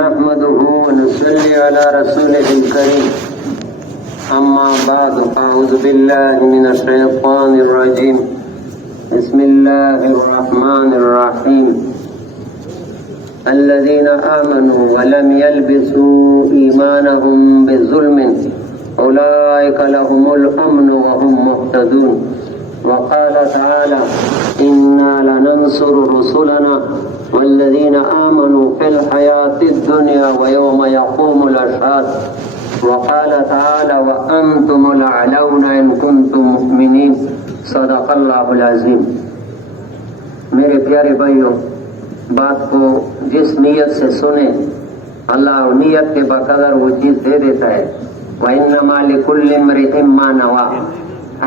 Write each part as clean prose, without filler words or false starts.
نحمده ونصلي على رسوله الكريم أما بعد أعوذ بالله من الشيطان الرجيم بسم الله الرحمن الرحيم الذين آمنوا ولم يلبسوا إيمانهم بظلم أولئك لهم الأمن وهم مهتدون وقال تعالى إنا لننصر رسلنا والذين آمنوا في الحياة الدنيا ويوم يقوم الأشهاد وقال تعالى وأنتم الأعلون إن كنتم مؤمنين صدق اللہ العظیم. میرے پیارے بھائیوں، بات کو جس نیت سے سنیں اللہ نیت کے بقدر وہ چیز دے دیتا ہے. وَإِنَّمَا لِكُلِّ امْرِئٍ مَّا نَوَىٰ.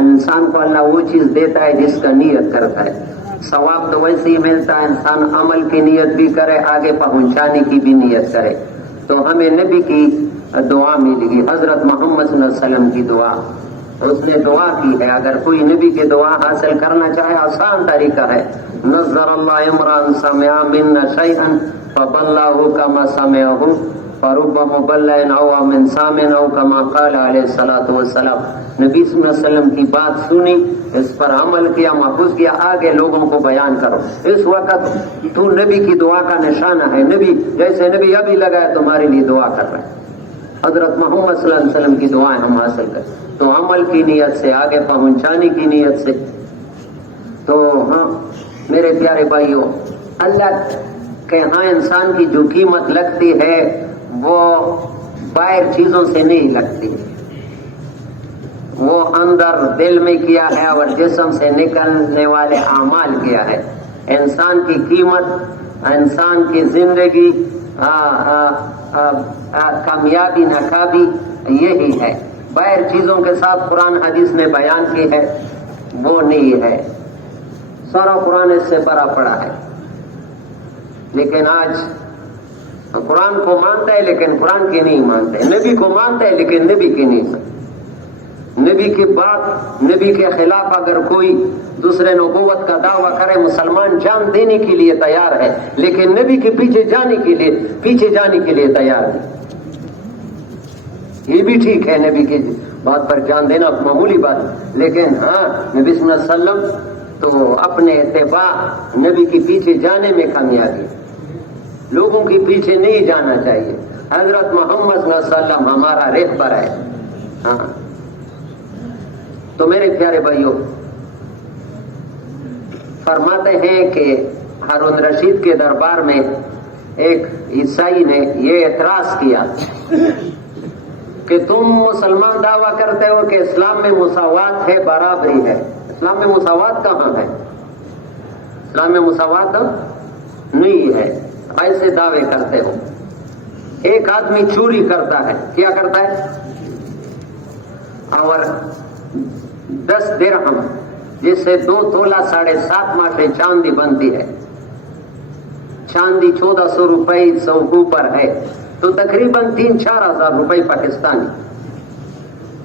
انسان کو اللہ وہ چیز دیتا ہے جس کا نیت کرتا ہے. ثواب تو ویسے ہی ملتا ہے، انسان عمل کی نیت بھی کرے، آگے پہنچانے کی بھی نیت کرے. تو ہمیں نبی کی دعا ملے گی، حضرت محمد صلی اللہ علیہ وسلم کی دعا. اس نے دعا کی ہے. اگر کوئی نبی کی دعا حاصل کرنا چاہے آسان طریقہ ہے. نظر اللہ عمران سمع منا شیئا فبلغه كما سمعه فرب مبلغ او من سامع او كما قال علیہ الصلوۃ والسلام. نبی صلی اللہ علیہ وسلم کی بات سنی، اس پر عمل کیا، محفوظ کیا، آگے لوگوں کو بیان کرو. اس وقت تو نبی کی دعا کا نشانہ ہے. نبی جیسے نبی ابھی لگا تمہارے لیے دعا کر رہے ہیں. حضرت محمد صلی اللہ علیہ وسلم کی دعائیں ہم حاصل کریں تو عمل کی نیت سے، آگے پہنچانے کی نیت سے. تو ہاں میرے پیارے بھائیوں، اللہ کے ہاں انسان کی جو قیمت لگتی ہے وہ باہر چیزوں سے نہیں لگتی، وہ اندر دل میں کیا ہے اور جسم سے نکلنے والے اعمال کیا ہے. انسان کی قیمت، انسان کی زندگی، کامیابی ناکامی یہی ہے. باہر چیزوں کے ساتھ قرآن حدیث نے بیان کی ہے وہ نہیں ہے. سارا قرآن اس سے بھرا پڑا ہے. لیکن آج قرآن کو مانتا ہے لیکن قرآن کی نہیں مانتے، نبی کو مانتا ہے لیکن نبی کی نہیں مانتے. نبی کی بات، نبی کے خلاف اگر کوئی دوسرے نبوت کا دعویٰ کرے، مسلمان جان دینے کے لیے تیار ہے لیکن نبی کے پیچھے جانے کے لیے تیار نہیں. یہ بھی ٹھیک ہے، نبی کی بات پر جان دینا معمولی بات، لیکن ہاں نبی صلی اللہ علیہ وسلم تو اپنے اتباع نبی کے پیچھے جانے میں کامیابی. لوگوں کے پیچھے نہیں جانا چاہیے. حضرت محمد صلی اللہ علیہ وسلم ہمارا رہبر ہے. ہاں تو میرے پیارے بھائیوں، فرماتے ہیں کہ ہارون رشید کے دربار میں ایک عیسائی نے یہ اعتراض کیا کہ تم مسلمان دعویٰ کرتے ہو کہ اسلام میں مساوات ہے، برابری ہے. اسلام میں مساوات کہاں ہے؟ اسلام میں مساوات نہیں ہے. ایسے دعوے کرتے ہو. ایک آدمی چوری کرتا ہے، کیا کرتا ہے؟ اور 10 درہم جس سے 2 تولہ 7.5 ماٹے چاندی بنتی ہے. چاندی 1400 روپے سو اوپر ہے تو تقریباً 3-4 ہزار روپے پاکستانی.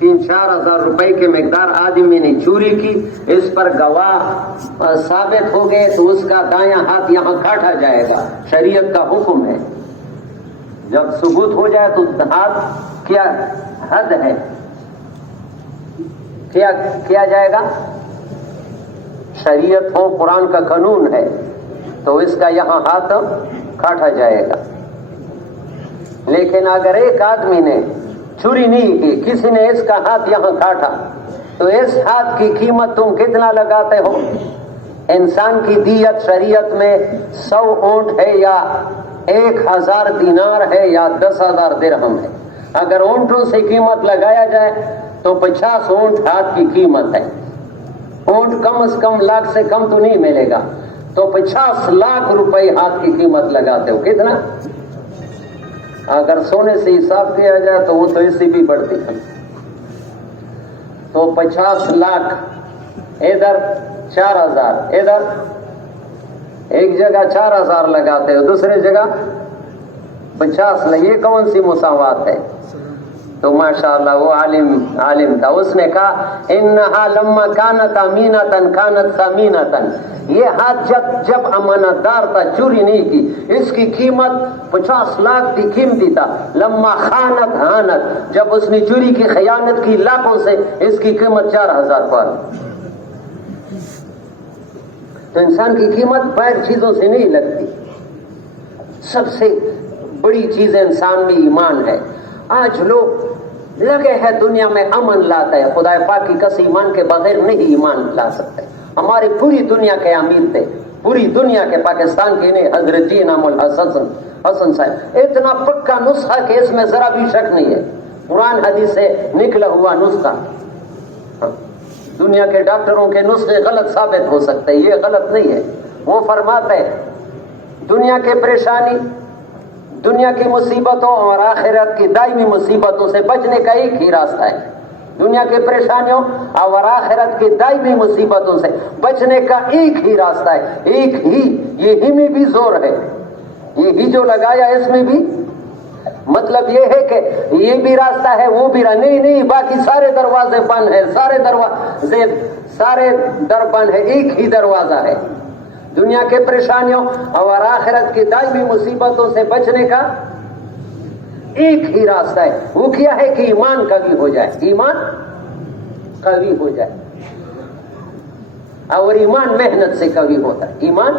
3-4 ہزار روپے کے مقدار آدمی نے چوری کی. اس پر گواہ ثابت ہو گئے تو اس کا دایاں ہاتھ یہاں کاٹا جائے گا. شریعت کا حکم ہے. جب ثبوت ہو جائے تو ہاتھ کیا حد ہے، کیا کیا جائے گا؟ شریعت ہو، قرآن کا قانون ہے تو اس کا یہاں ہاتھ کاٹا جائے گا. لیکن اگر ایک آدمی نے چوری نہیں کی، کسی نے اس کا ہاتھ یہاں کاٹا تو اس ہاتھ کی قیمت تم کتنا لگاتے ہو؟ انسان کی دیت شریعت میں 100 اونٹ ہے یا 1000 دینار ہے یا 10,000 درہم ہے. اگر اونٹوں سے قیمت لگایا جائے تو 50 اونٹ ہاتھ کی قیمت ہے. اونٹ کم از کم لاکھ سے کم تو نہیں ملے گا، تو 50 لاکھ روپے ہاتھ کی قیمت لگاتے ہو. کتنا؟ اگر سونے سے حساب کیا جائے تو وہ تو اس سے بھی بڑھتی ہے. تو 50 لاکھ ادھر 4,000 ادھر، ایک جگہ 4,000 لگاتے ہو، دوسری جگہ 50. یہ کون سی مساوات ہے؟ تو ماشاءاللہ وہ عالم تھا. اس نے کہا انہا لما کانت امینتن کانت ثمینتن. یہ ہاتھ جب امانت دار تھا چوری نہیں کی، اس کی قیمت 50 لاکھ تھی، قیمتی تھا. لما خانت ہانت، جب اس نے چوری کی خیانت کی لاکھوں سے، اس کی قیمت 4000 پر. تو انسان کی قیمت غیر چیزوں سے نہیں لگتی. سب سے بڑی چیز انسان میں ایمان ہے. آج لوگ لگے ہیں دنیا میں امن لاتا ہے، خدا پاک کی قسم ایمان کے بغیر نہیں ایمان لا سکتے. ہماری پوری دنیا کے امیر تھے، پوری دنیا کے، پاکستان کے نہیں، حضرت جی انعام الحسن صاحب، اتنا پکا نسخہ کہ اس میں ذرا بھی شک نہیں ہے، قرآن حدیث سے نکلا ہوا نسخہ. دنیا کے ڈاکٹروں کے نسخے غلط ثابت ہو سکتے، یہ غلط نہیں ہے. وہ فرماتے ہیں دنیا کے پریشانی، دنیا کی مصیبتوں اور آخرت کی دائمی مصیبتوں سے بچنے کا ایک ہی راستہ ہے. دنیا کے پریشانیوں اور آخرت کی دائمی مصیبتوں سے بچنے کا ایک ہی راستہ ہے، ایک ہی. یہ ہی میں بھی زور ہے، یہ ہی جو لگایا اس میں بھی مطلب یہ ہے کہ یہ بھی راستہ ہے، وہ بھی نہیں، باقی سارے دروازے بند ہیں، سارے در بند ہے، ایک ہی دروازہ ہے. دنیا کے پریشانیوں اور آخرت کی دائمی مصیبتوں سے بچنے کا ایک ہی راستہ ہے. وہ کیا ہے کہ ایمان قوی ہو جائے، ایمان قوی ہو جائے. اور ایمان محنت سے قوی ہوتا ہے. ایمان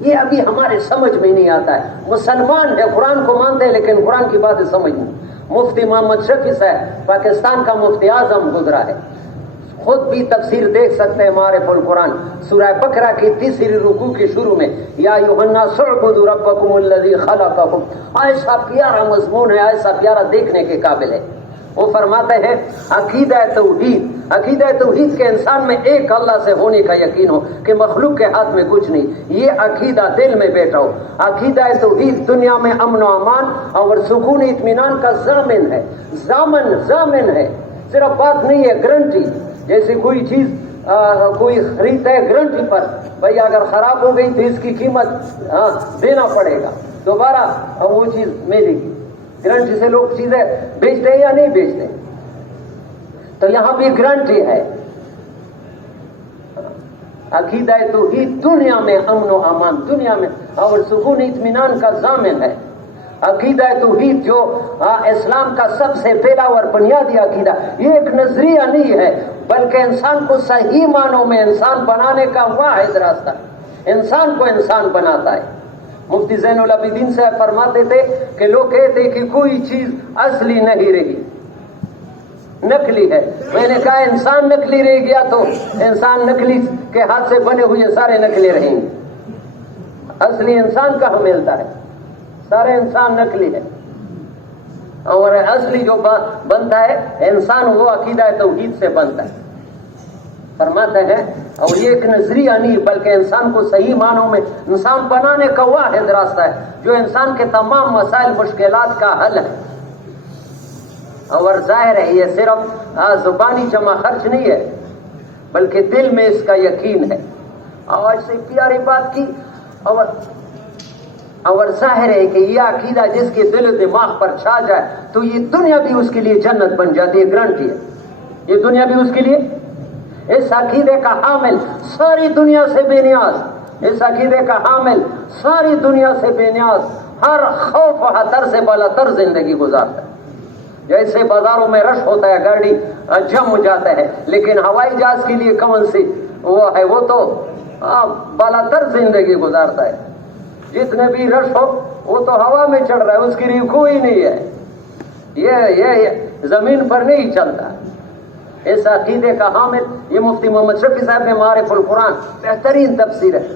یہ ابھی ہمارے سمجھ میں نہیں آتا ہے. مسلمان ہے، قرآن کو مانتے ہیں، لیکن قرآن کی باتیں سمجھ نہیں. مفتی محمد شفیع صاحب پاکستان کا مفتی اعظم گزرا ہے، خود بھی تفسیر دیکھ سکتے ہیں معارف القرآن، سورہ بقرہ کی 3 رکوع کے شروع میں یا ایھا الناس اعبدوا ربکم الذی خلقکم، ایسا پیارا مضمون ہے، ایسا پیارا دیکھنے کے قابل ہے. وہ فرماتے ہیں عقیدہ توحید کے انسان میں ایک اللہ سے ہونے کا یقین ہو کہ مخلوق کے ہاتھ میں کچھ نہیں، یہ عقیدہ دل میں بیٹھا ہو. عقیدہ توحید دنیا میں امن و امان اور سکون اطمینان کا ضامن ہے، ضامن ہے، صرف بات نہیں ہے، گارنٹی. جیسے کوئی چیز کوئی خریدتا ہے گارنٹی پر، بھائی اگر خراب ہو گئی تو اس کی قیمت دینا پڑے گا، دوبارہ وہ چیز ملے گی. گارنٹی سے لوگ چیزیں بیچتے ہیں یا نہیں بیچتے؟ تو یہاں بھی گارنٹی ہے. عقیدہ توحید دنیا میں امن و امان، دنیا میں اور سکون اطمینان کا ضامن ہے. عقیدہ توحید جو اسلام کا سب سے پہلا اور بنیادی عقیدہ، یہ ایک نظریہ نہیں ہے بلکہ انسان کو صحیح معنوں میں انسان بنانے کا واحد راستہ، انسان کو انسان بناتا ہے. مفتی زین العابدین صاحب فرماتے تھے کہ لوگ کہتے کہ کوئی چیز اصلی نہیں رہی، نقلی ہے. میں نے کہا انسان نقلی رہ گیا تو انسان نقلی کے ہاتھ سے بنے ہوئے سارے نقلی رہیں گے. اصلی انسان کہاں ملتا ہے؟ سارے انسان نقلی ہے. اور اصلی جو بنتا ہے انسان وہ عقیدہ توحید سے بنتا ہے. فرماتے ہیں اور یہ ایک نظریہ نہیں بلکہ انسان کو صحیح معنوں میں انسان بنانے کا واحد راستہ ہے جو انسان کے تمام مسائل مشکلات کا حل ہے. اور ظاہر ہے یہ صرف زبانی جمع خرچ نہیں ہے بلکہ دل میں اس کا یقین ہے. اور سے پیاری بات کی اور ظاہر ہے کہ یہ عقیدہ جس کے دل و دماغ پر چھا جائے تو یہ دنیا بھی اس کے لیے جنت بن جاتی ہے، گارنٹی ہے. یہ دنیا بھی اس کے لیے، اس عقیدے کا حامل ساری دنیا سے بے نیاز، اس عقیدے کا حامل ساری دنیا سے بے نیاز، ہر خوف و خطر سے بالاتر زندگی گزارتا ہے. جیسے بازاروں میں رش ہوتا ہے، گاڑی جم جاتا ہے، لیکن ہوائی جہاز کے لیے کون سی وہ ہے، وہ تو بالاتر زندگی گزارتا ہے. جتنے بھی رش ہو وہ تو ہوا میں چڑھ رہا ہے، اس کی لیے کوئی نہیں ہے، یہ زمین پر نہیں چلتا. اس عقیدے کا حامل یہ مفتی محمد شفیع صاحب نے معارف القرآن بہترین تفسیر ہے.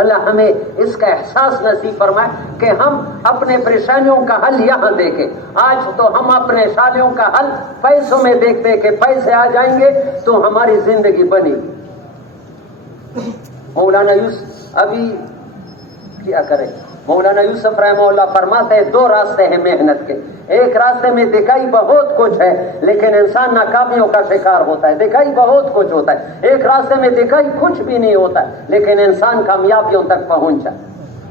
اللہ ہمیں اس کا احساس نصیب فرمائے کہ ہم اپنے پریشانیوں کا حل یہاں دیکھیں. آج تو ہم اپنے پریشانیوں کا حل پیسوں میں دیکھتے کہ پیسے آ جائیں گے تو ہماری زندگی بنے گی. مولانا یوسف ابھی کیا کرے، مولانا یوسف رحمہ اللہ فرماتے ہیں 2 راستے ہیں محنت کے. ایک راستے میں دکھائی بہت کچھ ہے لیکن انسان ناکامیوں کا شکار ہوتا ہے، دکھائی بہت کچھ ہوتا ہے. ایک راستے میں دکھائی کچھ بھی نہیں ہوتا ہے لیکن انسان کامیابیوں تک پہنچا.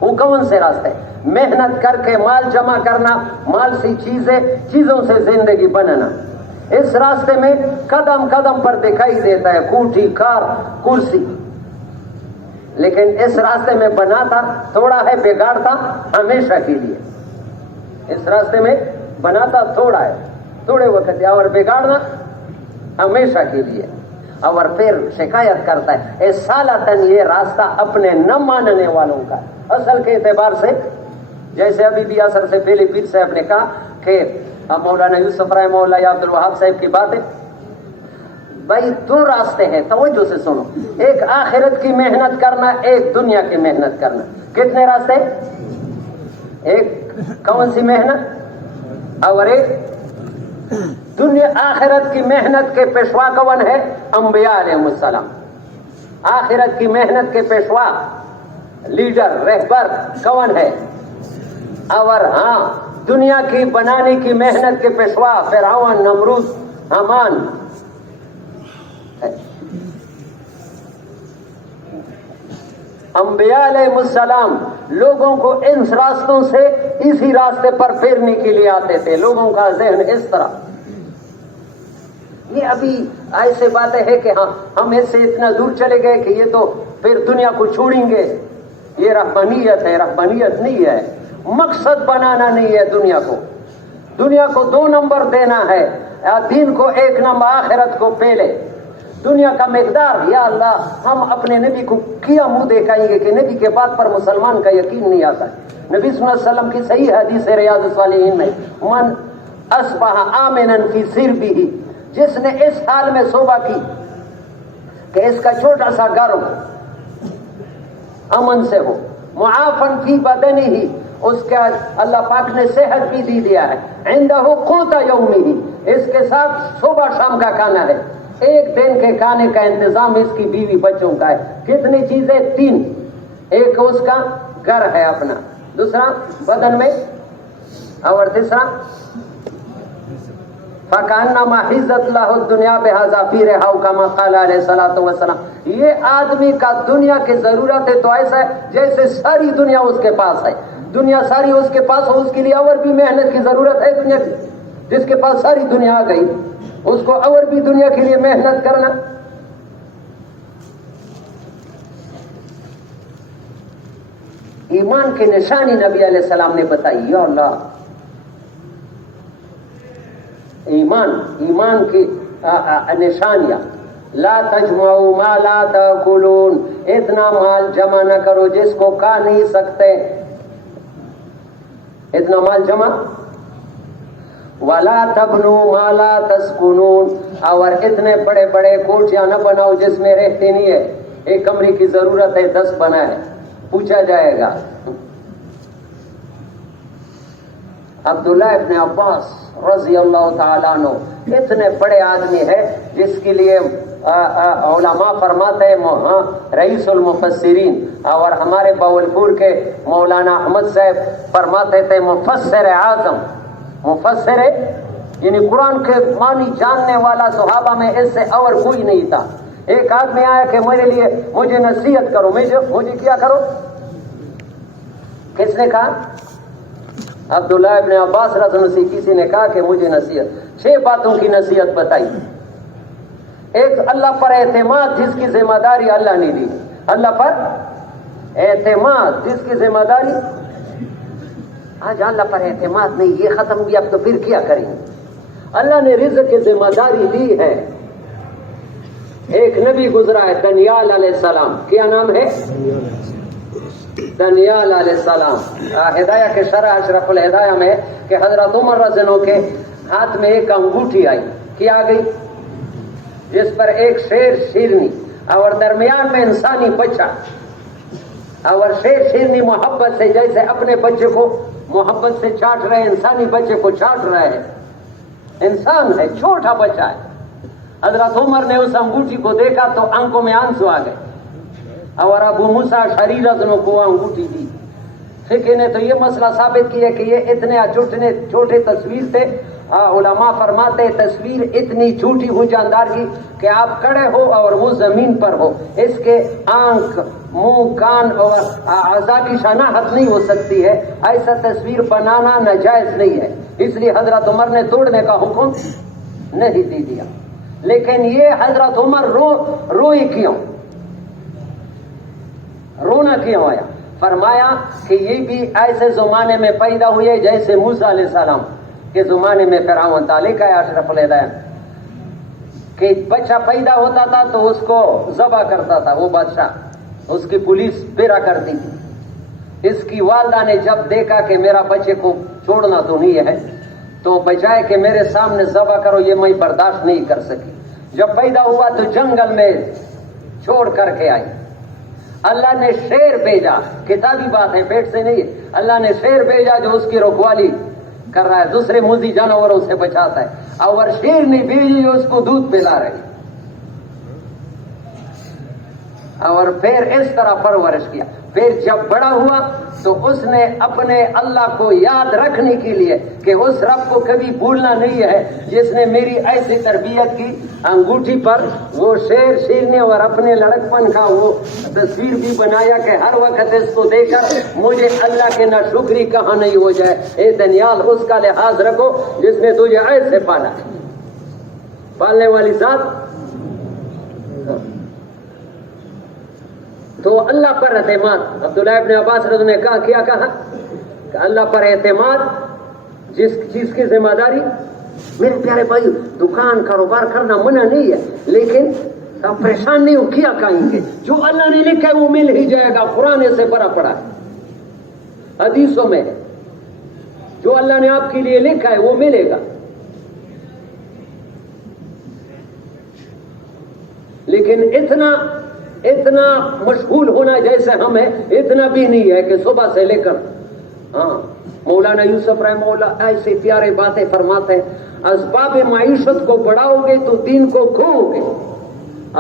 وہ کون سے راستے؟ محنت کر کے مال جمع کرنا، مال سے چیزوں سے زندگی بنانا. اس راستے میں قدم قدم پر دکھائی دیتا ہے کوٹھی، کار، کرسی، لیکن اس راستے میں بناتا تھوڑا ہے، بگاڑتا ہمیشہ کے لیے۔ اس راستے میں بناتا تھوڑا ہے، تھوڑے وقت، اور بگاڑنا ہمیشہ کے لیے۔ اور پھر شکایت کرتا ہے اے سالتاً، یہ راستہ اپنے نہ ماننے والوں کا۔ اصل کے اعتبار سے جیسے ابھی بھی اثر سے پہلے پیر صاحب نے کہا کہ مولانا یوسف رحمہ اللہ یا عبد الوہاب صاحب کی باتیں، بھائی دو راستے ہیں، توجہ سے سنو، ایک آخرت کی محنت کرنا، ایک دنیا کی محنت کرنا۔ کتنے راستے؟ ایک کون سی محنت؟ اور ایک دنیا آخرت کی محنت کے پیشوا کون ہے؟ انبیاء علیہ السلام۔ آخرت کی محنت کے پیشوا، لیڈر، رہبر کون ہے؟ اور ہاں دنیا کی بنانے کی محنت کے پیشوا فرعون، نمرود، حامان۔ انبیاء علیہ السلام لوگوں کو ان راستوں سے اسی راستے پر پھیرنے کے لیے آتے تھے، لوگوں کا ذہن اس طرح۔ یہ ابھی ایسے باتیں ہیں کہ ہاں ہم اس سے اتنا دور چلے گئے کہ یہ تو پھر دنیا کو چھوڑیں گے، یہ رہبانیت ہے۔ رہبانیت نہیں ہے، مقصد بنانا نہیں ہے دنیا کو۔ دنیا کو 2 نمبر دینا ہے، دین کو 1 نمبر، آخرت کو پہلے۔ دنیا کا مقدار، یا اللہ ہم اپنے نبی کو کیا منہ دکھائیں گے کہ نبی کے بات پر مسلمان کا یقین نہیں آتا۔ نبی صلی اللہ علیہ وسلم کی صحیح حدیث ہے ریاض الصالحین میں، من اصبح آمنا فی سربہ، جس نے اس حال میں صبح کی کہ اس کا چھوٹا سا گھر امن سے ہو، معافن فی بدنہ، اس کا اللہ پاک نے صحت بھی دی دیا ہے، عندہ قوت یومہ، اس کے ساتھ صبح شام کا کھانا ہے، ایک دن کے کھانے کا انتظام اس کی بیوی بچوں کا ہے۔ کتنی چیزیں؟ 3۔ ایک اس کا گھر ہے اپنا، دوسرا بدن میں، اور تیسرا فَكَأَنَّمَا حِزَّتْ لَهُ الدُّنْيَا بِهَذَا فِي رِحَاءُ كَمَا قَالَ علیہ الصَّلَاةُ وَالسَّلَامُ۔ یہ آدمی کا دنیا کی ضرورت ہے تو ایسا ہے جیسے ساری دنیا اس کے پاس ہے۔ دنیا ساری اس کے پاس ہو، اس کے لیے اور بھی محنت کی ضرورت ہے دنیا کی۔ جس کے پاس ساری دنیا آ گئی، اس کو اور بھی دنیا کے لیے محنت کرنا۔ ایمان کی نشانی نبی علیہ السلام نے بتائی، یا اللہ، ایمان کی نشانیاں، لا تجمعوا ما لا تاکلون، اتنا مال جمع نہ کرو جس کو کھا نہیں سکتے، اتنا مال جمع، ولا تبنوا ما لا تسکنون، اور اتنے بڑے بڑے کوٹھیاں نہ بناؤ جس میں رہتے نہیں ہے، ایک کمرے کی ضرورت ہے 10 بنا ہے، پوچھا جائے گا۔ عبداللہ ابن عباس رضی اللہ تعالیٰ عنہ اتنے بڑے آدمی ہے جس کے لیے علماء فرماتے ہیں رئیس المفسرین، اور ہمارے باولپور کے مولانا احمد صاحب فرماتے تھے مفسر اعظم، مفسر یعنی قرآن کے معنی جاننے والا صحابہ میں اس سے اور کوئی نہیں تھا۔ ایک آدمی آیا کہ مجھے نصیحت کرو، مجھے کیا کرو؟ کس نے کہا؟ عبداللہ ابن عباس رضی اللہ عنہ، کسی نے کہا کہ مجھے نصیحت، 6 باتوں کی نصیحت بتائی۔ ایک، اللہ پر اعتماد، جس کی ذمہ داری اللہ نے دی، اللہ پر اعتماد جس کی ذمہ داری، آج اللہ پر اعتماد نہیں، یہ ختم بھی، اب تو پھر کیا کریں؟ اللہ نے رزق کی ذمہ داری دی ہے۔ ایک نبی گزرا ہے دانیال علیہ السلام، کیا نام ہے؟ دانیال علیہ السلام۔ ہدایہ کے شرح اشرف الہدایہ میں کہ حضرت عمر رضی اللہ عنہ کے ہاتھ میں ایک انگوٹھی آئی، کیا آ گئی؟ جس پر ایک شیر شیرنی اور درمیان میں انسانی بچہ، اور شیر شیرنی محبت سے، جیسے اپنے بچے کو محبت سے چاٹ رہے، انسانی بچے کو چاٹ رہے ہیں، انسان ہے، چھوٹا بچہ ہے۔ حضرت عمر نے اس انگوٹھی کو دیکھا تو آنکھوں میں آنسو آ گئے، اور ابو موسیٰ اشعری رضی اللہ عنہ کو انگوٹھی دی۔ فقہ نے تو یہ مسئلہ ثابت کیا کہ یہ اتنے چھوٹے تصویر تھے۔ علماء فرماتے تصویر اتنی چھوٹی ہو جاندار کی کہ آپ کھڑے ہو اور وہ زمین پر ہو، اس کے آنکھ، منہ، کان اور اعضاء کی شناخت نہیں ہو سکتی ہے، ایسا تصویر بنانا ناجائز نہیں ہے۔ اس لیے حضرت عمر نے توڑنے کا حکم نہیں دی دیا. لیکن یہ حضرت عمر روئی کیوں؟ رونا کیوں آیا؟ فرمایا کہ یہ بھی ایسے زمانے میں پیدا ہوئے جیسے موسیٰ علیہ السلام کے زمانے میں فرعون تعلق ہے اشرف الہدایت کہ بچہ پیدا ہوتا تھا تو اس کو ذبح کرتا تھا وہ بادشاہ, اس کی پولیس پیرا کرتی تھی. اس کی والدہ نے جب دیکھا کہ میرا بچے کو چھوڑنا تو نہیں ہے تو بجائے کہ میرے سامنے ذبح کرو, یہ میں برداشت نہیں کر سکی. جب پیدا ہوا تو جنگل میں چھوڑ کر کے آئی. اللہ نے شیر بھیجا, کتابی بات ہے پیٹ سے نہیں, اللہ نے شیر بھیجا جو اس کی رکھوالی کر رہا ہے, دوسرے موذی جانوروں سے بچاتا ہے, اور شیر نے بھیجی جو اس کو دودھ پلا رہی, اور پھر اس طرح پرورش کیا. پھر جب بڑا ہوا تو اس نے اپنے اللہ کو یاد رکھنے کے لیے کہ اس رب کو کبھی بھولنا نہیں ہے جس نے میری ایسی تربیت کی, انگوٹھی پر وہ شیرنے اور اپنے لڑکپن کا وہ تصویر بھی بنایا کہ ہر وقت اس کو دیکھ کر مجھے اللہ کے نہ شکری کہاں نہیں ہو جائے. اے دنیال اس کا لحاظ رکھو جس نے تجھے ایسے پالا, پالنے والی ذات. تو اللہ پر اعتماد, عبداللہ ابن عباس رضی اللہ عنہ نے کہا, کیا کہا کہ اللہ پر اعتماد جس چیز کی ذمہ داری. میرے پیارے بھائی, دکان کاروبار کرنا منع نہیں ہے, لیکن آپ پریشان نہیں ہو کیا کہیں گے, جو اللہ نے لکھا ہے وہ مل ہی جائے گا. قرآن سے بھرا پڑا ہے, حدیثوں میں ہے, جو اللہ نے آپ کے لیے لکھا ہے وہ ملے گا. لیکن اتنا مشغول ہونا جیسے ہمیں اتنا بھی نہیں ہے کہ صبح سے لے کر. ہاں, مولانا یوسف رحمہ اللہ ایسی پیارے باتیں فرماتے ہیں, اسباب معیشت کو بڑھاؤ گے تو دین کو کھوؤ گے.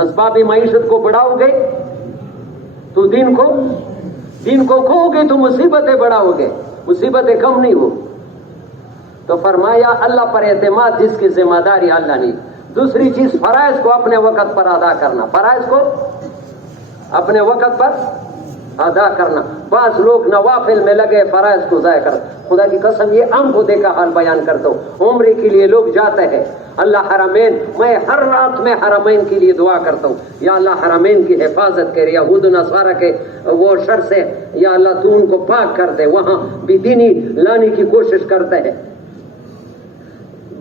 اسباب معیشت کو بڑھاؤ گے تو دین کو کھوؤ گے, تو مصیبتیں بڑھاؤ گے, مصیبتیں کم نہیں ہو. تو فرمایا اللہ پر اعتماد جس کی ذمہ داری اللہ نے. دوسری چیز فرائض کو اپنے وقت پر ادا کرنا, فرائض کو اپنے وقت پر ادا کرنا. بعض لوگ نوافل میں لگے فرائض کو ضائع کر. خدا کی قسم یہ آنکھوں دیکھا حال بیان کرتا ہوں, عمرے کے لیے لوگ جاتے ہیں اللہ حرمین, میں ہر رات میں حرمین کے لیے دعا کرتا ہوں, یا اللہ حرمین کی حفاظت کرے, یہود و نصارہ کے وہ شر سے یا اللہ تو ان کو پاک کر دے. وہاں بھی دینی لانے کی کوشش کرتے ہیں.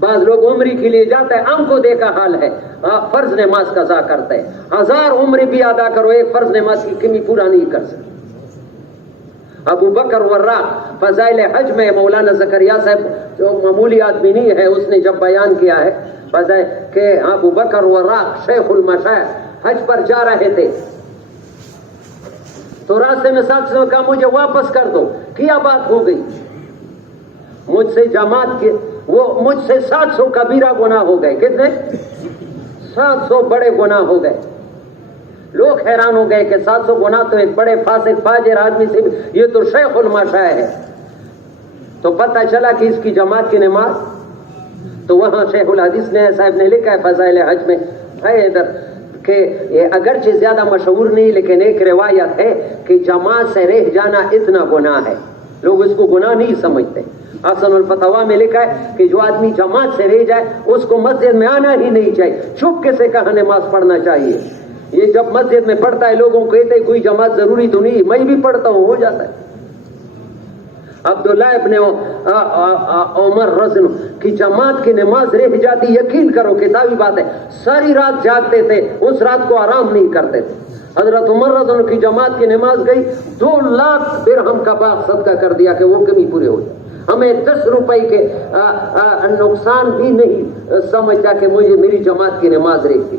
بعض لوگ عمرے کے لیے جاتے ہیں, آنکھوں دیکھا حال ہے, فرض نماز قضا کرتے ہیں. 1000 عمرے بھی ادا کرو, ایک فرض نماز کی کمی پورا نہیں کر سکتے. ابو بکر وراق فضائل حج میں مولانا زکریا صاحب جو معمولی آدمی نہیں ہے, اس نے جب بیان کیا ہے فضائل کہ ابو بکر وراق شیخ المشائخ حج پر جا رہے تھے تو راستے میں ساتھ نے کہا مجھے واپس کر دو. کیا بات ہو گئی؟ مجھ سے جماعت کے مجھ سے 700 کبیرہ گناہ ہو گئے. کتنے؟ 700 بڑے گناہ ہو گئے. لوگ حیران ہو گئے کہ 700 گناہ تو ایک بڑے فاسق فاجر آدمی سے, یہ تو شیخ المشائخ ہے. تو پتہ چلا کہ اس کی جماعت کی نماز. تو وہاں شیخ الحدیث نے صاحب نے لکھا ہے فضائل حج میں ہے ادھر کہ اگرچہ زیادہ مشہور نہیں, لیکن ایک روایت ہے کہ جماعت سے رہ جانا اتنا گناہ ہے. لوگ اس کو گناہ نہیں سمجھتے. حسن الفتوا میں لکھا ہے کہ جو آدمی جماعت سے رہ جائے اس کو مسجد میں آنا ہی نہیں چاہیے, چپکے سے کہاں نماز پڑھنا چاہیے. یہ جب مسجد میں پڑھتا ہے لوگوں کو کہتے ہیں کوئی جماعت ضروری تو نہیں, میں بھی پڑھتا ہوں, ہو جاتا ہے. عبداللہ ابن عمر رضی اللہ عنہ کی جماعت کی نماز رہ جاتی, یقین کرو کتابی بات ہے, ساری رات جاگتے تھے, اس رات کو آرام نہیں کرتے تھے. حضرت عمر رضی اللہ عنہ کی جماعت کی نماز گئی, 2 لاکھ درہم کا باغ صدقہ کر دیا کہ وہ کمی پورے ہو جائے. ہمیں 10 روپے کے نقصان بھی نہیں سمجھتا کہ مجھے میری جماعت کی نماز رہتی.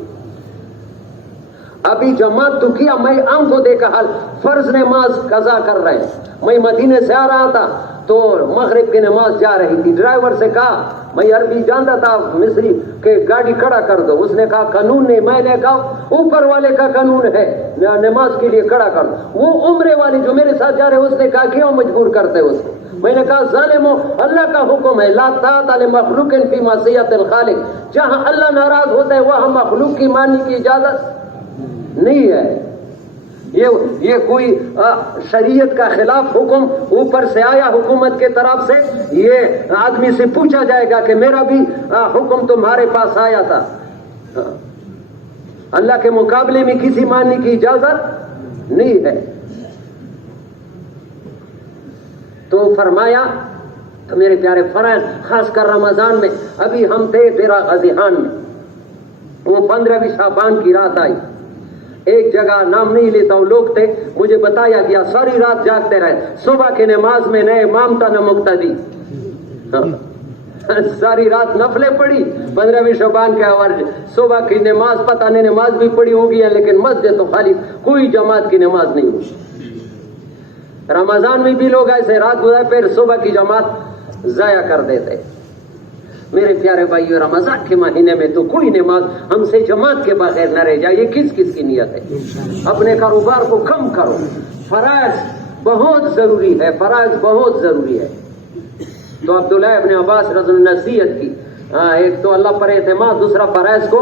ابھی جماعت تو کیا, میں آنکھوں دیکھا حال فرض نماز قضا کر رہے ہیں. میں مدینے سے آ رہا تھا تو مغرب کی نماز جا رہی تھی. ڈرائیور سے کہا, میں عربی جانتا تھا مصری, کہ گاڑی کھڑا کر دو. اس نے کہا قانون نہیں. میں نے کہا اوپر والے کا قانون ہے, نماز کے لیے کھڑا کر دو. وہ عمرے والی جو میرے ساتھ جا رہے اس نے کہا کیوں مجبور کرتے اس کو؟ میں نے کہا ظالمو, اللہ کا حکم ہے لا طاعۃ لمخلوق فی معصیۃ الخالق. جہاں اللہ ناراض ہوتا ہے وہاں مخلوق کی ماننے کی اجازت نہیں ہے. یہ کوئی شریعت کا خلاف حکم اوپر سے آیا حکومت کے طرف سے، یہ آدمی سے پوچھا جائے گا کہ میرا بھی حکم تمہارے پاس آیا تھا۔ اللہ کے مقابلے میں کسی ماننے کی اجازت نہیں ہے۔ تو فرمایا تو میرے پیارے فرائض، خاص کر رمضان میں، ابھی ہم تھے ڈیرہ غازیان میں، وہ 15ویں شعبان کی رات آئی، ایک جگہ نام نہیں لیتا ہوں، لوگ تھے، مجھے بتایا گیا ساری رات جاگتے رہے، صبح کی نماز میں نہ امام تھا نہ مقتدی، ساری رات نفلیں پڑھی 15ویں شعبان کے اور صبح کی نماز پتہ نہیں نماز بھی پڑھی ہوگی لیکن مسجد تو خالی، کوئی جماعت کی نماز نہیں ہوئی۔ رمضان میں بھی لوگ ایسے رات گزارے پھر صبح کی جماعت ضائع کر دیتے۔ میرے پیارے بھائیو، رمضان کے مہینے میں تو کوئی نماز ہم سے جماعت کے بغیر نہ رہ جائے، یہ کس کس کی نیت ہے؟ اپنے کاروبار کو کم کرو، فرائض بہت ضروری ہے، فرائض بہت ضروری ہے۔ تو عبداللہ ابن عباس رضی اللہ عنہ نصیحت کی، ایک تو اللہ پر اعتماد، دوسرا فرائض کو،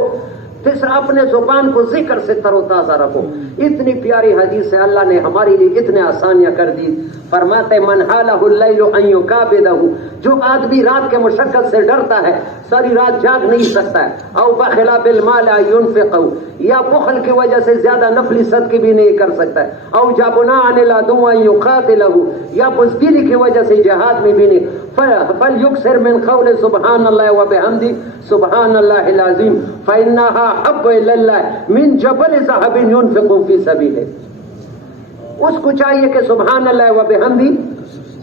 تیسرا اپنے زبان کو ذکر سے تر و تازہ رکھو۔ اتنی پیاری حدیث ہے، اللہ نے ہمارے لیے اتنے آسانیاں کر دی، فرماتے من حالہ اللیل ان یکابدہ، جو آدمی رات کے مشقت سے ڈرتا ہے، ساری رات جاگ نہیں سکتا ہے، او بخل بالمال ينفقہ، یا بخل کی وجہ سے زیادہ نفلی صدقے بھی نہیں کر سکتا ہے، او جبنا عن العدو ان یقاتلہ، یا بزدلی کی وجہ سے جہاد میں بھی نہیں، فلیکثر من قول سبحان اللہ وبحمدہ سبحان اللہ العظیم فإنها حب إلى الله من جبل ذهب ينفق في سبيله۔ اس کو چاہیے کہ سبحان اللہ و بحمدی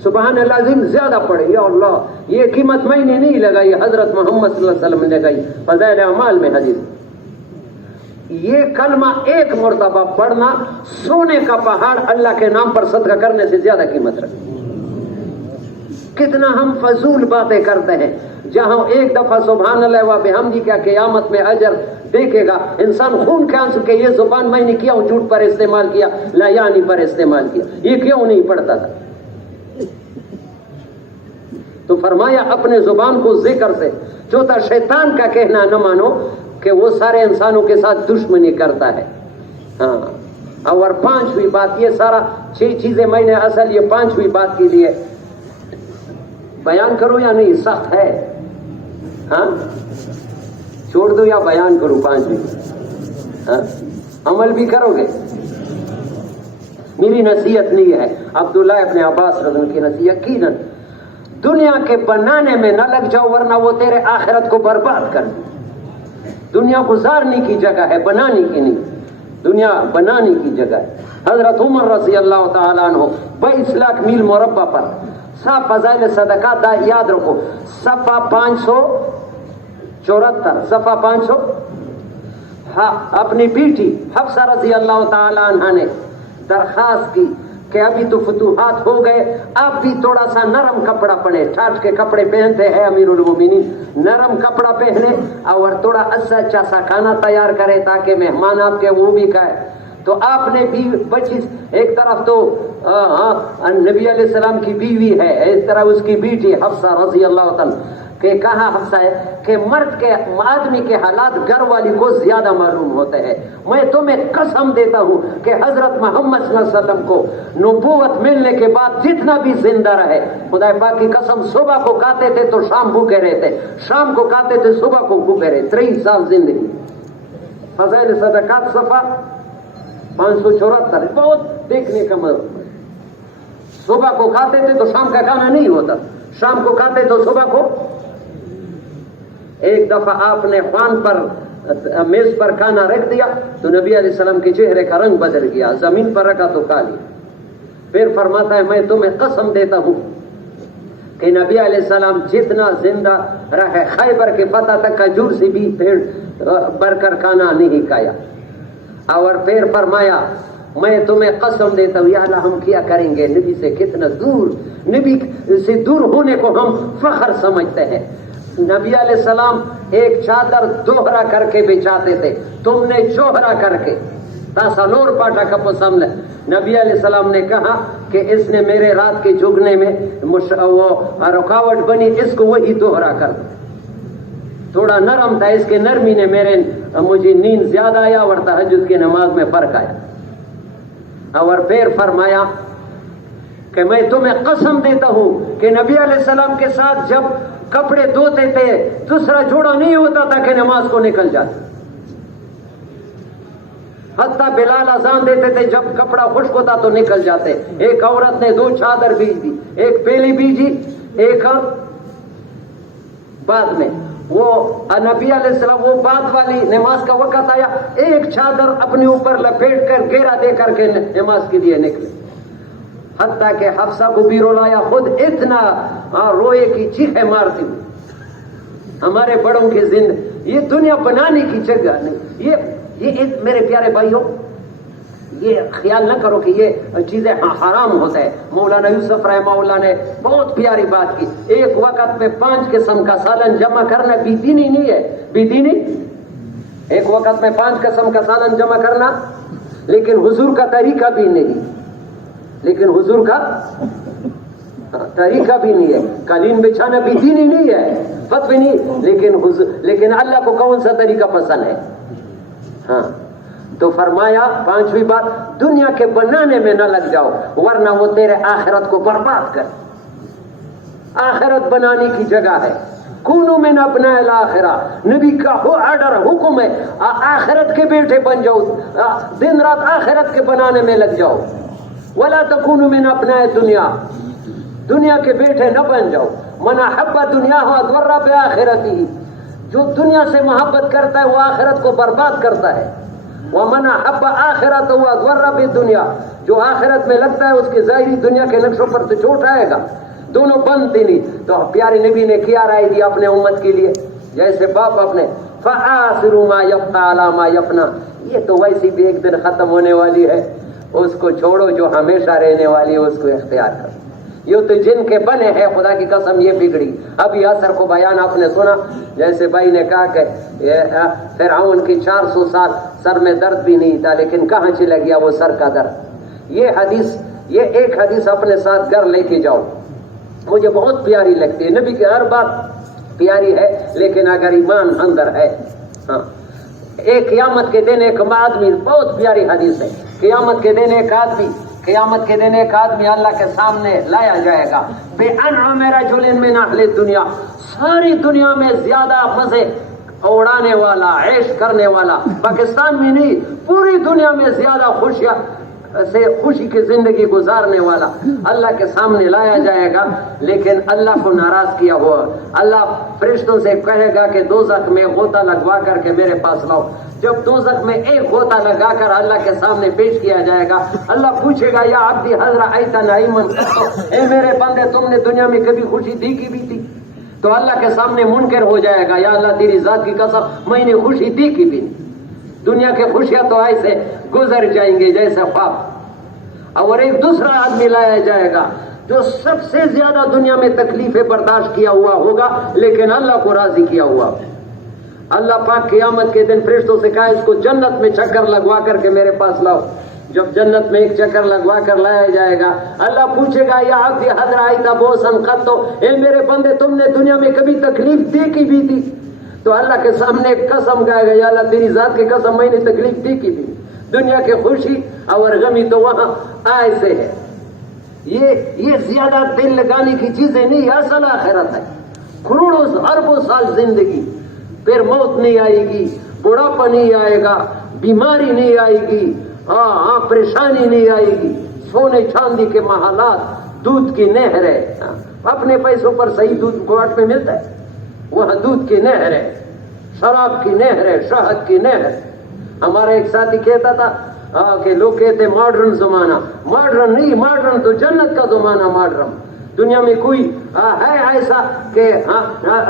سبحان اللہ عظیم زیادہ پڑھے۔ یا اللہ، یہ قیمت میں نے نہیں لگائی، حضرت محمد صلی اللہ علیہ وسلم نے لگائی، فضائل اعمال میں حدیث۔ یہ کلمہ ایک مرتبہ پڑھنا سونے کا پہاڑ اللہ کے نام پر صدقہ کرنے سے زیادہ قیمت رکھتا ہے۔ کتنا ہم فضول باتیں کرتے ہیں، جہاں ایک دفعہ سبحان اللہ و بحمدی کا قیامت میں اجر دیکھے گا انسان خون کے آنسو کہ یہ زبان میں نے کیا ہوں، جھوٹ پر استعمال کیا، لا یعنی پر استعمال کیا، یہ کیوں نہیں پڑھتا تھا؟ تو فرمایا اپنے زبان کو ذکر سے۔ چوتھا، شیطان کا کہنا نہ مانو کہ وہ سارے انسانوں کے ساتھ دشمنی کرتا ہے۔ ہاں، اور 5ویں بات، یہ سارا 6 چیزیں میں نے اصل یہ 5ویں بات کے لیے بیان کروں یا نہیں؟ سخت ہے، ہاں چھوڑ دو یا بیان کروں 5ویں؟ ہاں، عمل بھی کرو گے؟ میری نصیحت نہیں ہے، عبداللہ ابن عباس رضی اللہ عنہ کی نصیحت، یقیناً دنیا کے بنانے میں نہ لگ جاؤ ورنہ وہ تیرے آخرت کو برباد کر دے۔ دنیا گزارنے کی جگہ ہے، بنانے کی نہیں، دنیا بنانے کی جگہ ہے۔ حضرت عمر رضی اللہ تعالیٰ عنہ 22 لاکھ میل مربع پر صاف فضائل صدقات، یاد رکھو صفحہ 574، صفحہ 500، اپنی بیٹی حفصہ رضی اللہ تعالیٰ عنہ نے درخواست کی کہ ابھی تو فتوحات ہو گئے، اب بھی تھوڑا سا نرم کپڑا پہنے، ٹھاٹ کے کپڑے پہنتے ہیں امیر المومنین، نرم کپڑا پہنے اور تھوڑا اچھا سا کھانا تیار کرے تاکہ مہمان آپ کے وہ بھی کھائے۔ تو آپ نے بھی 25، ایک طرف تو نبی علیہ السلام کی بیوی ہے، اس طرح اس کی بیٹی حفصہ رضی اللہ تعالیٰ، کہ کہا حفصہ ہے کہ مرد کے آدمی کے حالات گھر والی کو زیادہ معلوم ہوتے ہیں۔ میں تمہیں قسم دیتا ہوں کہ حضرت محمد صلی اللہ علیہ وسلم کو نبوت ملنے کے بعد جتنا بھی زندہ رہے، خدا پاک کی قسم، صبح کو کھاتے تھے تو شام بھوکے رہتے، شام کو کھاتے تھے صبح کو بھوکے رہتے، 23 سال زندگی۔ فضائل صدقات صفحہ 574، بہت دیکھنے کا مطلب۔ صبح کو کھاتے تھے تو شام کا کھانا نہیں ہوتا، شام کو کھاتے تو صبح کو۔ ایک دفعہ آپ نے خوان پر میز پر کھانا رکھ دیا تو نبی علیہ السلام کے چہرے کا رنگ بدل گیا، زمین پر رکھا تو کالی۔ پھر فرماتا ہے میں تمہیں قسم دیتا ہوں کہ نبی علیہ السلام جتنا زندہ رہے خیبر کے فتح تک کھجور سے بھی پیڑ بھر کر کھانا نہیں کھایا۔ اور پھر فرمایا میں تمہیں قسم دیتا ہوں، یا اللہ ہم کیا کریں گے، نبی سے کتنا دور، نبی سے دور ہونے کو ہم فخر سمجھتے ہیں۔ نبی علیہ السلام ایک چادر دوہرا کر کے بچھاتے تھے، تم نے چوہرا کر کے تاسالور پاٹا کپو سامنے۔ نبی علیہ السلام نے کہا کہ اس نے میرے رات کے جگنے میں وہ رکاوٹ بنی، اس کو وہی دوہرا کر دو۔ تھوڑا نرم تھا، اس کے نرمی نے مجھے نیند زیادہ آیا اور تہجد کی نماز میں فرق آیا۔ اور پھر فرمایا کہ میں تمہیں قسم دیتا ہوں کہ نبی علیہ السلام کے ساتھ جب کپڑے دھوتے تھے دوسرا جوڑا نہیں ہوتا تھا کہ نماز کو نکل جاتا. حتیٰ بلال اذان دیتے تھے جب کپڑا خشک ہوتا تو نکل جاتے. ایک عورت نے 2 چادر بیج دی, ایک پہلی بیجی ایک بعد میں. وہ نبی علیہ السلام وہ بعد والی نماز کا وقت آیا, ایک چادر اپنے اوپر لپیٹ کر گھیرا دے کر کے نماز کے لیے نکلے. حتیٰ کہ حفصہ کو بھی رولایا, خود اتنا روئے کی چیخیں مارتی. ہمارے بڑوں کی زندگی یہ دنیا بنانے کی جگہ نہیں. یہ میرے پیارے بھائیوں, یہ خیال نہ کرو کہ یہ چیزیں حرام ہوتا ہے. مولانا یوسف رحمہ اللہ نے بہت پیاری بات کی. ایک وقت میں 5 قسم کا سالن جمع کرنا بے دینی نہیں ہے. بے دینی ایک وقت میں 5 قسم کا سالن جمع کرنا, لیکن حضور کا طریقہ بھی نہیں. لیکن حضور کا طریقہ بھی نہیں ہے. قالین بچھانا بے دینی نہیں ہے, فتوی نہیں. لیکن اللہ کو کون سا طریقہ پسند ہے؟ ہاں, تو فرمایا 5ویں بات, دنیا کے بنانے میں نہ لگ جاؤ ورنہ وہ تیرے آخرت کو برباد کر. آخرت بنانے کی جگہ ہے. کونو من ابناء الآخرہ, نبی کا آرڈر حکم ہے آخرت کے بیٹے بن جاؤ, دن رات آخرت کے بنانے میں لگ جاؤ. ولا تکونوا من ابناء الدنیا, دنیا کے بیٹے نہ بن جاؤ. من احب دنیا وضر بآخرتہ, جو دنیا سے محبت کرتا ہے وہ آخرت کو برباد کرتا ہے. ومن احب آخرت وضر بالدنیا, جو آخرت میں لگتا ہے اس کے ظاہری دنیا کے نقشوں پر تو چوٹ آئے گا. دونوں بند نہیں. تو پیارے نبی نے کیا رائے دی اپنے امت کے لیے, جیسے باپ اپنے فآثروا ما یفنی علی ما یفنی, یہ تو ویسی بھی ایک دن ختم ہونے والی ہے, اس کو چھوڑو. جو ہمیشہ رہنے والی ہے اس کو اختیار کرو. یہ تو جن کے بنے ہیں, خدا کی قسم یہ بگڑی. ابھی اثر کو بیان آپ نے سنا, جیسے بھائی نے کہا کہ فرعون کی 400 سال سر میں درد بھی نہیں تھا, لیکن کہاں چلا گیا وہ سر کا درد. یہ ایک حدیث اپنے ساتھ گھر لے کے جاؤ, مجھے بہت پیاری لگتی ہے. نبی کی ہر بات پیاری ہے, لیکن اگر ایمان اندر ہے. ہاں, ایک قیامت کے دن ایک آدمی, بہت پیاری حدیث ہے. قیامت کے دن ایک آدمی اللہ کے سامنے لایا جائے گا. بے انعم رجل من اہل الدنیا, ساری دنیا میں زیادہ مزے اڑانے والا, عیش کرنے والا, پاکستان میں نہیں پوری دنیا میں زیادہ خوشی کی زندگی گزارنے والا اللہ کے سامنے لایا جائے گا. لیکن اللہ کو ناراض کیا ہوا. اللہ فرشتوں سے کہے گا کہ دوزخ میں غوطہ لگوا کر کے میرے پاس لاؤ. جب دوزخ میں ایک غوطہ لگا کر اللہ کے سامنے پیش کیا جائے گا, اللہ پوچھے گا یا عبدی هل رأیت نعیما, اے میرے بندے تم نے دنیا میں کبھی خوشی دیکھی بھی تھی؟ تو اللہ کے سامنے منکر ہو جائے گا, یا اللہ تیری ذات کی قسم میں نے خوشی دیکھی بھی نہیں. دنیا کے خوشیاں تو ایسے گزر جائیں گے جیسے خواب. اور ایک دوسرا آدمی لایا جائے گا جو سب سے زیادہ دنیا میں تکلیفیں برداشت کیا ہوا ہوگا, لیکن اللہ کو راضی کیا ہوا. اللہ پاک قیامت کے دن فرشتوں سے کہا اس کو جنت میں چکر لگوا کر کے میرے پاس لاؤ. جب جنت میں ایک چکر لگوا کر لایا جائے گا, اللہ پوچھے گا یا عبدی هل رأیت بؤسا قط, اے میرے بندے تم نے دنیا میں کبھی تکلیف دیکھی بھی تھی؟ تو اللہ کے سامنے ایک قسم کہے گا, یا اللہ تیری ذات کی قسم میں نے تکلیف دیکھی بھی. دنیا کی خوشی اور غمی تو وہاں ایسے ہے. یہ زیادہ دل لگانے کی چیزیں نہیں, اصل آخرت ہے. کروڑوں اربوں سال زندگی, پھر موت نہیں آئے گی, بڑھاپا نہیں آئے گا, بیماری نہیں آئے گی, ہاں پریشانی نہیں آئے گی. سونے چاندی کے محلات, دودھ کی نہر ہے. اپنے پیسوں پر صحیح دودھ گوہٹ میں ملتا ہے, وہاں دودھ کی نہر ہے, شراب کی نہر ہے, شہد کی نہر ہے. ہمارا ایک ساتھی کہتا تھا کہ لوگ کہتے ماڈرن زمانہ. ماڈرن نہیں, ماڈرن تو جنت کا زمانہ. ماڈرن دنیا میں کوئی ہے ایسا کہ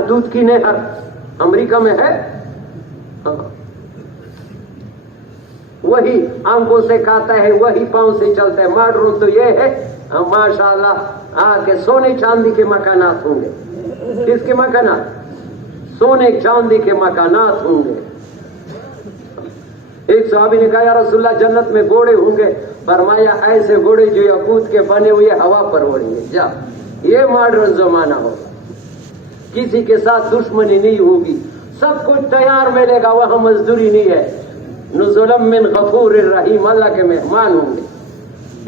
دودھ کی نہر امریکہ میں ہے؟ وہی آنکھوں سے کھاتا ہے, وہی پاؤں سے چلتا ہے. ماڈرن تو یہ ہے ماشاءاللہ کہ سونے چاندی کے مکانات ہوں گے. کس کے مکانات؟ سونے چاندی کے مکانات ہوں گے. ایک صحابی نے کہا یا رسول اللہ جنت میں گھوڑے ہوں گے. فرمایا ایسے گھوڑے جو یاقوت کے بنے ہوئے ہوا پر اڑیں گے. جا, یہ ماڈرن زمانہ ہوگا. کسی کے ساتھ دشمنی نہیں ہوگی, سب کچھ تیار ملے گا, وہاں مزدوری نہیں ہے. نزلا من غفور الرحیم, اللہ کے مہمان ہوں گے.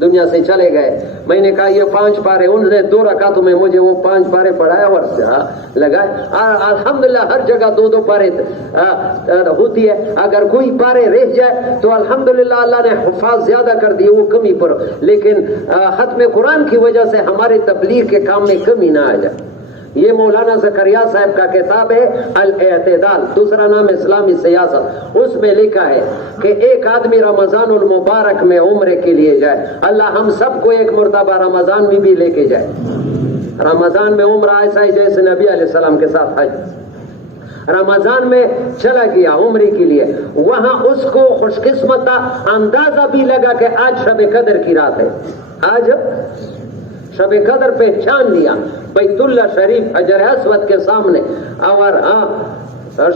دنیا سے چلے گئے. میں نے کہا یہ 5 پارے, انہوں نے 2 رکعتوں میں مجھے وہ 5 پارے پڑھایا اور لگائے. الحمدللہ ہر جگہ 2 پارے ہوتی ہے. اگر کوئی پارے رہ جائے تو الحمدللہ اللہ نے حفاظ زیادہ کر دیے, وہ کمی پر. لیکن ختم قرآن کی وجہ سے ہمارے تبلیغ کے کام میں کمی نہ آ جائے. یہ مولانا زکریا صاحب کا کتاب ہے الاعتدال, دوسرا نام اسلامی سیاست. اس میں لکھا ہے کہ ایک آدمی رمضان المبارک میں عمرے کے لیے جائے, اللہ ہم سب کو ایک مرتبہ رمضان میں بھی لے کے جائے. رمضان میں عمرہ ایسا ہی جیسے نبی علیہ السلام کے ساتھ حج. رمضان میں چلا گیا عمرے کے لیے, وہاں اس کو خوش قسمت اندازہ بھی لگا کہ آج شب قدر کی رات ہے. آج شب قدر پہچان لیا بیت اللہ شریف حجر اسود کے سامنے, اور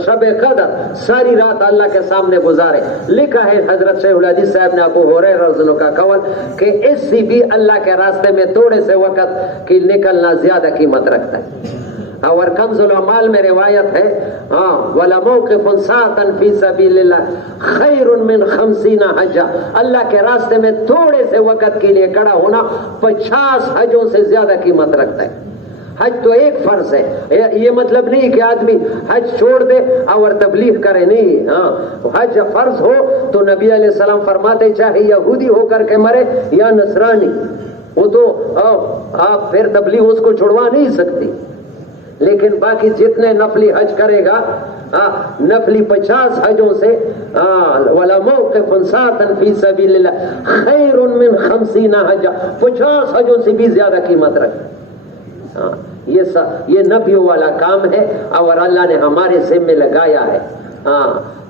شب قدر ساری رات اللہ کے سامنے گزارے. لکھا ہے حضرت شیخ الحدیث صاحب نے ابو ہریرہ رضی اللہ عنہ کا قول کہ اس سے بھی اللہ کے راستے میں تھوڑے سے وقت کی نکلنا زیادہ قیمت رکھتا ہے. اور کنز الاعمال میں روایت ہے وَلَمَوْقِفٌ سَاعَةً فِي سَبِيلِ اللَّهِ خَيْرٌ مِّن 50 حَجًّا. اللہ کے راستے میں تھوڑے سے وقت کے لیے کھڑا ہونا 50 حجوں سے زیادہ قیمت رکھتا ہے. حج تو ایک فرض ہے, یہ مطلب نہیں کہ آدمی حج چھوڑ دے اور تبلیغ کرے, نہیں. حج فرض ہو تو نبی علیہ السلام فرماتے چاہے یہودی ہو کر کے مرے یا نصرانی, وہ تو آپ پھر تبلیغ اس کو چھڑوا نہیں سکتی. لیکن باقی جتنے نفلی حج کرے گا, نفلی 50 حجوں سے وَلَا مَوْقِفٌ سَاعَةً فِي سَبِيلِ اللَّهِ خَيْرٌ مِّن 50 حَجًّا, 50 حجوں سے بھی زیادہ قیمت رکھے. یہ نبیوں والا کام ہے اور اللہ نے ہمارے ذمہ لگایا ہے.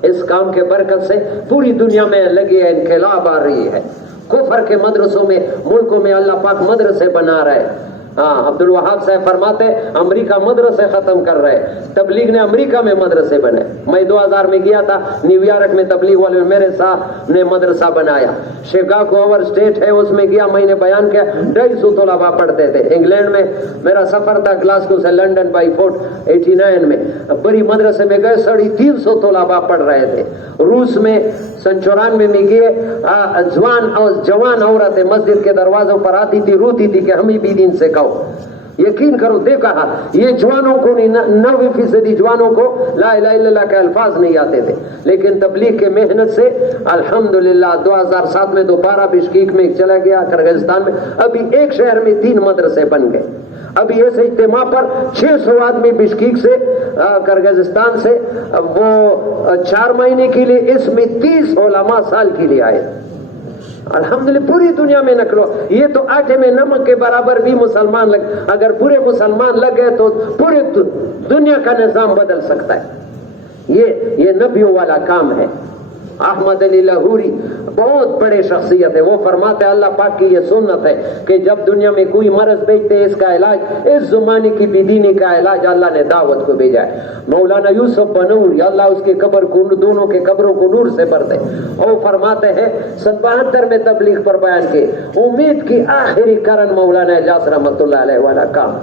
اس کام کے برکت سے پوری دنیا میں لگی ہے, انقلاب آ رہی ہے. کفر کے مدرسوں میں, ملکوں میں اللہ پاک مدرسے بنا رہے ہیں. عبد الوہاب صاحب فرماتے امریکہ مدرسے ختم کر رہے, تبلیغ نے امریکہ میں مدرسے بنے. میں 2000 میں گیا تھا نیو یارک میں, تبلیغ والے میرے ساتھ نے مدرسہ بنایا. شکاگو اور اسٹیٹ ہے, اس میں گیا, میں نے بیان کیا, 250 طلباء پڑھتے تھے. انگلینڈ میں میرا سفر تھا گلاسگو سے لنڈن بائی فوٹ 89 میں, بڑی مدرسے میں گئے, 350 طلباء پڑھ رہے تھے. روس میں 94 میں گئے, جوان عورتیں مسجد کے دروازوں پر آتی تھی, روتی تھی کہ ہمیں بھی دین سے کہو. یقین کرو, دیکھا یہ جوانوں کو نہیں, 90% جوانوں کو لا الہ الا اللہ کے الفاظ نہیں آتے تھے. لیکن تبلیغ کے محنت سے الحمدللہ 2007 میں دوبارہ بشکیک میں چلا گیا, کرغزستان میں. ابھی ایک شہر میں 3 مدرسے بن گئے. ابھی ایسے اجتماع پر 600 آدمی بشکیک سے, کرغزستان سے, وہ 4 مہینے کے لیے, اس میں 30 علماء سال کے لیے آئے. الحمدللہ پوری دنیا میں نکلو. یہ تو آٹے میں نمک کے برابر بھی مسلمان لگ, اگر پورے مسلمان لگ گئے تو پورے دنیا کا نظام بدل سکتا ہے. یہ نبیوں والا کام ہے. احمد علی لاہوری بہت بڑے شخصیت ہے, وہ فرماتے ہیں اللہ پاک کی یہ سنت ہے کہ جب دنیا میں کوئی مرض بھیجتے اس کا علاج, اس زمانے کی بدینی کا علاج اللہ نے دعوت کو بھیجا ہے. مولانا یوسف بنور یا اللہ اس کے قبر کو, دونوں کے قبروں کو نور سے بھر دے, وہ فرماتے ہیں 72 میں تبلیغ پر بیان کے امید کی آخری کرن مولانا اجاز رحمت اللہ علیہ والا کام.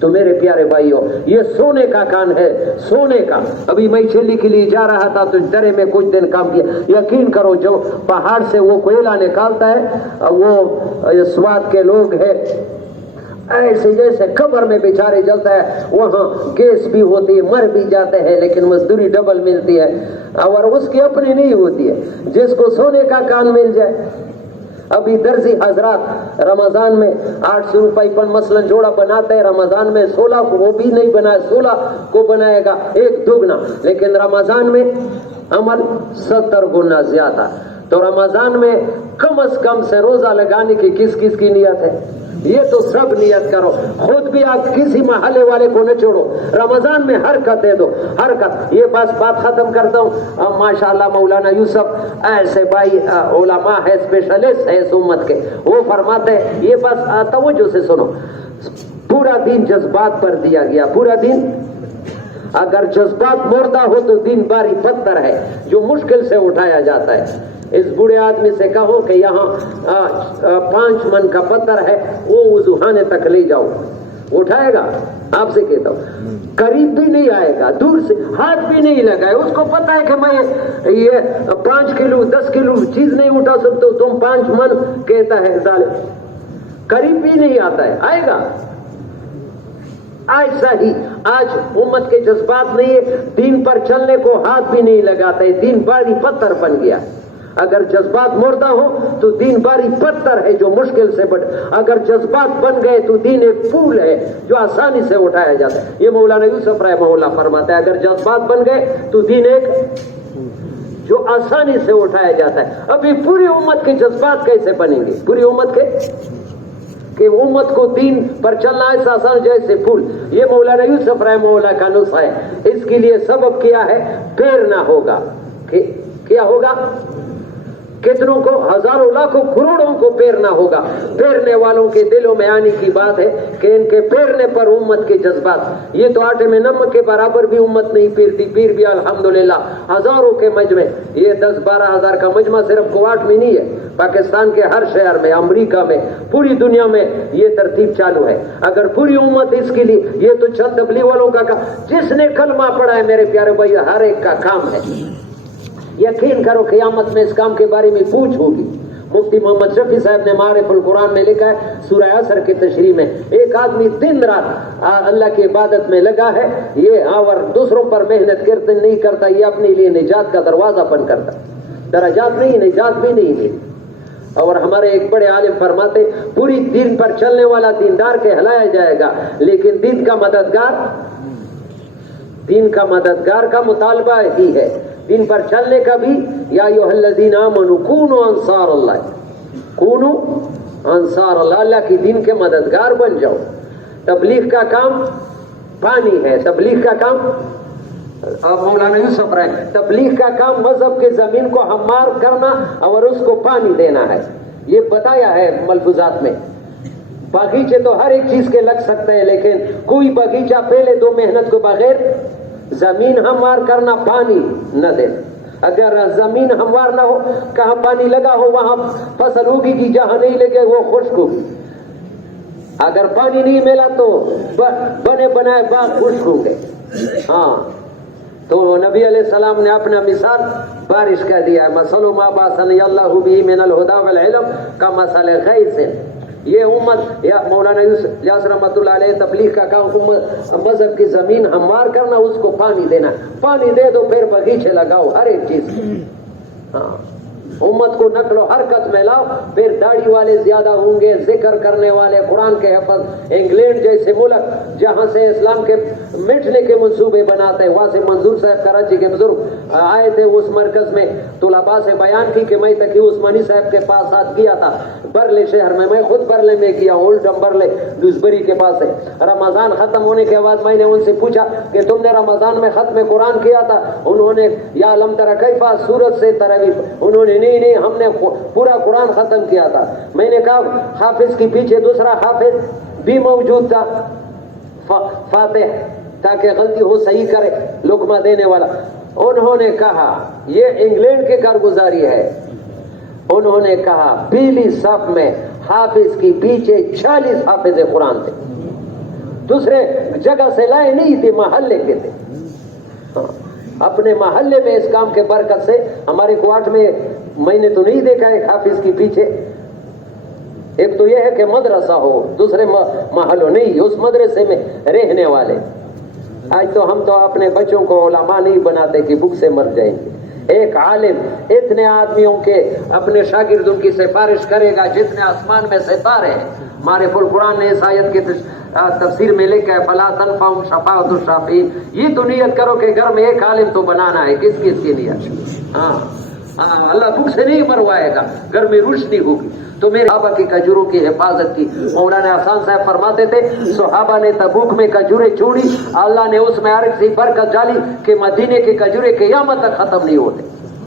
تو میرے پیارے بھائیوں, یہ سونے کا کان ہے, سونے کا. ابھی میں چلی کے لیے جا رہا تھا تو درے میں کچھ دن کام کیا. یقین کرو جو پہاڑ سے وہ کوئلہ نکالتا ہے, وہ سوات کے لوگ ہیں, ایسے جیسے قبر میں بیچارے جلتا ہے, وہاں گیس بھی ہوتی ہے, مر بھی جاتے ہیں, لیکن مزدوری ڈبل ملتی ہے, اور اس کی اپنی نہیں ہوتی ہے. جس کو سونے کا کان مل جائے. ابھی درزی حضرات رمضان میں 800 روپے پر مثلا جوڑا بناتے ہیں, رمضان میں 16 کو وہ بھی نہیں بنائے, 16 کو بنائے گا, ایک دگنا. لیکن رمضان میں عمل 70 گنا زیادہ. تو رمضان میں کم از کم سے روزہ لگانے کی کس کس کی نیت ہے؟ یہ تو سب نیت کرو. خود بھی آج کسی محلے والے کو نہ چھوڑو, رمضان میں حرکت دے دو, حرکت. یہ بات ختم کرتا ہوں. اب ماشاءاللہ مولانا یوسف ایسے بھائی علماء ہے, اسپیشلسٹ ہے اس امت کے, وہ فرماتے ہیں, یہ بس توجہ سے سنو, پورا دین جذبات پر دیا گیا. پورا دین اگر جذبات مردہ ہو تو دین باری پتھر ہے جو مشکل سے اٹھایا جاتا ہے. اس بوڑھے آدمی سے کہو کہ یہاں 5 من کا پتھر ہے, وہ وضوخانے تک لے جاؤ, اٹھائے گا؟ آپ سے کہتا ہوں قریب بھی نہیں آئے گا, دور سے ہاتھ بھی نہیں لگائے, اس کو پتا ہے کہ میں یہ 5 کلو 10 کلو چیز نہیں اٹھا سکتا, تم 5 من کہتا ہے ظالم, قریب بھی نہیں آتا ہے, آئے گا. ایسا ہی آج امت کے جذبات نہیں ہے, دین پر چلنے کو ہاتھ بھی نہیں لگاتا ہے, دین بھاری پتھر بن گیا. اگر جذبات مردہ ہو تو دین بھاری پتھر ہے جو مشکل سے بڑھ, اگر جذبات بن گئے تو دین ایک پھول ہے جو آسانی سے اٹھایا جاتا ہے. یہ مولانا یوسف رحمہ اللہ فرماتا ہے, اگر جذبات بن گئے تو دین ایک جو آسانی سے اٹھایا جاتا ہے. ابھی پوری امت کے جذبات کیسے بنیں گے, پوری امت کے کہ امت کو دین پر چلنا ایسا آسان جیسے پھول. یہ مولانا یوسف رحمہ اللہ کا نسخہ ہے. اس کے لیے سبب کیا ہے, پھیرنا ہوگا. کیا ہوگا, کتنوں کو, ہزاروں لاکھوں کروڑوں کو پھیرنا ہوگا. پھیرنے والوں کے دلوں میں آنے کی بات ہے کہ ان کے پھیرنے پر امت کے جذبات, یہ تو آٹے میں نمک کے برابر بھی امت نہیں پھیرتی, پھر بھی الحمدللہ ہزاروں کے مجمع, یہ 10-12 ہزار کا مجمع صرف کوارٹ میں نہیں ہے, پاکستان کے ہر شہر میں, امریکہ میں, پوری دنیا میں یہ ترتیب چالو ہے. اگر پوری امت اس کے لیے, یہ تو چند تبلیغ والوں کا کام, جس نے کلمہ پڑھا ہے میرے پیارے بھائی ہر ایک کا کام ہے. یقین کرو قیامت میں اس کام کے بارے میں پوچھ ہوگی. مفتی محمد شفیع صاحب نے معارف القرآن میں لکھا ہے, سورہ عصر کی تشریح میں, ایک آدمی دن رات اللہ کی عبادت میں لگا ہے, یہ اور دوسروں پر محنت کرتے نہیں کرتا, یہ اپنے لیے نجات کا دروازہ بند کرتا, درجات نہیں, نجات بھی نہیں ملی. اور ہمارے ایک بڑے عالم فرماتے, پوری دین پر چلنے والا دیندار کے ہلایا جائے گا, لیکن دین کا مددگار کا مطالبہ ہی ہے. دین پر چلنے کا بھی, یا ایھا الذین آمنوا کونوا انصار اللہ, کونوا انصار اللہ, اللہ کی دین کے مددگار بن جاؤ. تبلیغ کا کام پانی ہے, تبلیغ کا کام, اب مولانا یوسف رہے, تبلیغ کا کام مذہب کے زمین کو ہموار کرنا اور اس کو پانی دینا ہے. یہ بتایا ہے ملفوظات میں. باغیچے تو ہر ایک چیز کے لگ سکتے ہیں, لیکن کوئی باغیچہ پہلے دو محنت کو بغیر زمین ہموار کرنا, پانی نہ دے. اگر زمین ہموار نہ ہو, کہاں پانی لگا ہو وہاں فصل ہوگی گی, جہاں نہیں لگے وہ خشک ہوگی. اگر پانی نہیں ملا تو بنے بنائے باغ خشک ہوں گے. ہاں, تو نبی علیہ السلام نے اپنا مثال بارش کا دیا ہے, مثل ما بعثنی اللہ بہ من الہدی والعلم کمثل غیث. یہ امت, یا مولانا یاسر رحمۃ اللہ علیہ, تبلیغ کا کام مذہب کی زمین ہموار کرنا, اس کو پانی دینا. پانی دے دو, پھر باغیچے لگاؤ ہر ایک چیز. ہاں, امت کو نقل و حرکت میں لاؤ, پھر داڑھی والے زیادہ ہوں گے, ذکر کرنے والے, قرآن کے حفظ. انگلینڈ جیسے ملک جہاں سے اسلام کے مٹنے کے منصوبے بناتے ہیں, وہاں سے منظور صاحب کراچی کے بزرگ آئے تھے اس مرکز میں, طلباء سے بیان کی کہ میں تقی عثمانی صاحب کے پاس ساتھ کیا تھا برلے شہر میں خود برلے میں کیا, اولڈم برلے دوسبری کے پاس ہے. رمضان ختم ہونے کے بعد میں نے ان سے پوچھا کہ تم نے رمضان میں ختم قرآن کیا تھا؟ انہوں نے یا لم تر کیف سورت سے تراویح, انہوں نے نہیں ہم نے پورا قرآن ختم کیا تھا. میں نے کہا حافظ کے پیچھے دوسرا حافظ بھی موجود تھا, فاتح, تاکہ غلطی ہو صحیح کرے, لقمہ دینے والا. انہوں نے کہا یہ انگلینڈ کے کارگزاری ہے. انہوں نے کہا پہلی صف میں حافظ کی پیچھے 40 حافظ قرآن تھے, دوسرے جگہ سے لائے نہیں تھے, محلے کے تھے. اپنے محلے میں اس کام کے برکت سے ہمارے کوارٹ میں نے تو نہیں دیکھا ایک حافظ کی پیچھے. ایک تو یہ ہے کہ مدرسہ ہو, دوسرے محلوں نہیں, اس مدرسے میں رہنے والے. آج تو ہم تو اپنے بچوں کو علماء نہیں بناتے کہ بھوک سے مر جائیں گے. ایک عالم اتنے آدمیوں کے اپنے شاگردوں کی سفارش کرے گا جتنے آسمان میں ستارے ہیں. معرف القرآن نے اس آیت کی تفسیر میں لکھا ہے فلا تنفعهم شفاعۃ الشافعین. یہ تو نیت کرو کہ گھر میں ایک عالم تو بنانا ہے. کس کس کی نیت؟ ہاں, اللہ بھوک سے نہیں مروائے گا, گھر میں روشنی ہوگی. تو میرے صحابہ کی کھجوروں کی حفاظت کی. مولانا احسان صاحب فرماتے تھے صحابہ نے تبوک میں کھجوریں چھوڑی, اللہ نے اس میں ایسی برکت ڈالی کہ مدینے کے کھجورے قیامت تک ختم نہیں ہوتے.